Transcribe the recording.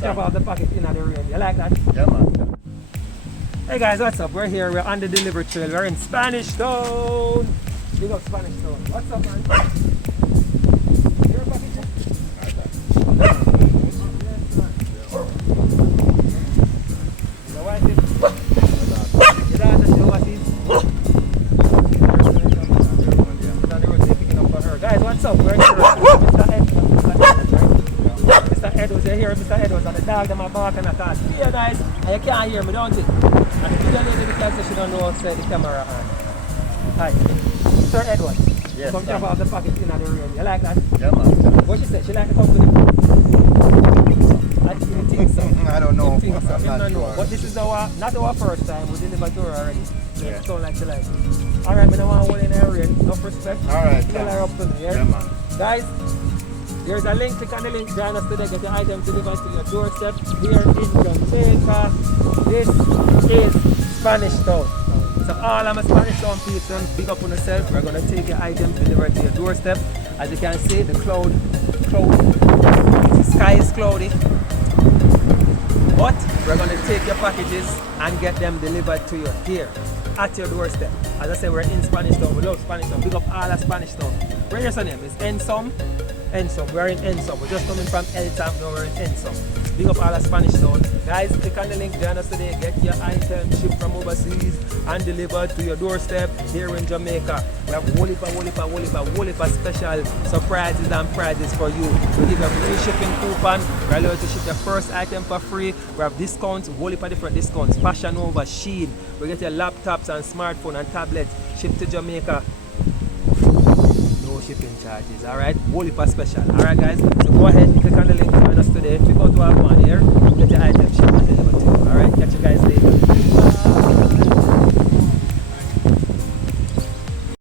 Jump off the pocket in the rain. You like that? Yeah, man. Hey guys, what's up? We're here. We're on the delivery trail. We're in Spanish Town. Big up Spanish Town. What's up, man? You're a pocket check? Your wife is? Your daughter, she overseas? She's on the road, they're picking up for her. Guys, what's up? We're here. Mr. Ed. Mr. Edwards, you hear Mr. Edwards and the dog them are barking at us. Yeah guys, and you can't hear me, don't you? And if you don't know because she don't know how to set the camera on. Hi. Mr. Edwards. Yes, come jump off the pocket in the rain. You like that? Yeah, man. What she said? She like the company? I think so. I don't know. I think so. I'm not don't know. sure. But this is not our first time. We delivered to her already. Yeah. Don't like she like. Alright, I don't want to hold in the rain. Enough respect. Alright. Fill her up to me, yeah? Yeah, man. Guys, there's a link, click on the link, join us today, get your items delivered to your doorstep here in Jamaica. This is Spanish Town. So all of my Spanish Town people, big up on yourself. We're going to take your items delivered to your doorstep. As you can see, the sky is cloudy. But we're going to take your packages and get them delivered to you here at your doorstep. As I said, we're in Spanish Town. We love Spanish Town. Big up all of Spanish Town. Where's your name? It's Ensom. Ensom. We're in Ensom. We're just coming from El Tam. Now we're in Ensom. Big up all of Spanish Town. Guys, click on the link, join us today. Get your items shipped from overseas and delivered to your doorstep here in Jamaica. We have whole heap of special surprises and prizes for you. We give you a free shipping coupon. We're allowed to ship your first item for free. We have discounts, whole heap of different discounts. Fashion Nova, Shein. We get your laptops and smartphone and tablets shipped to Jamaica. No shipping charges, alright? Whole heap of special. Alright guys, so go ahead, click on the link, join us today. Check out what I want here.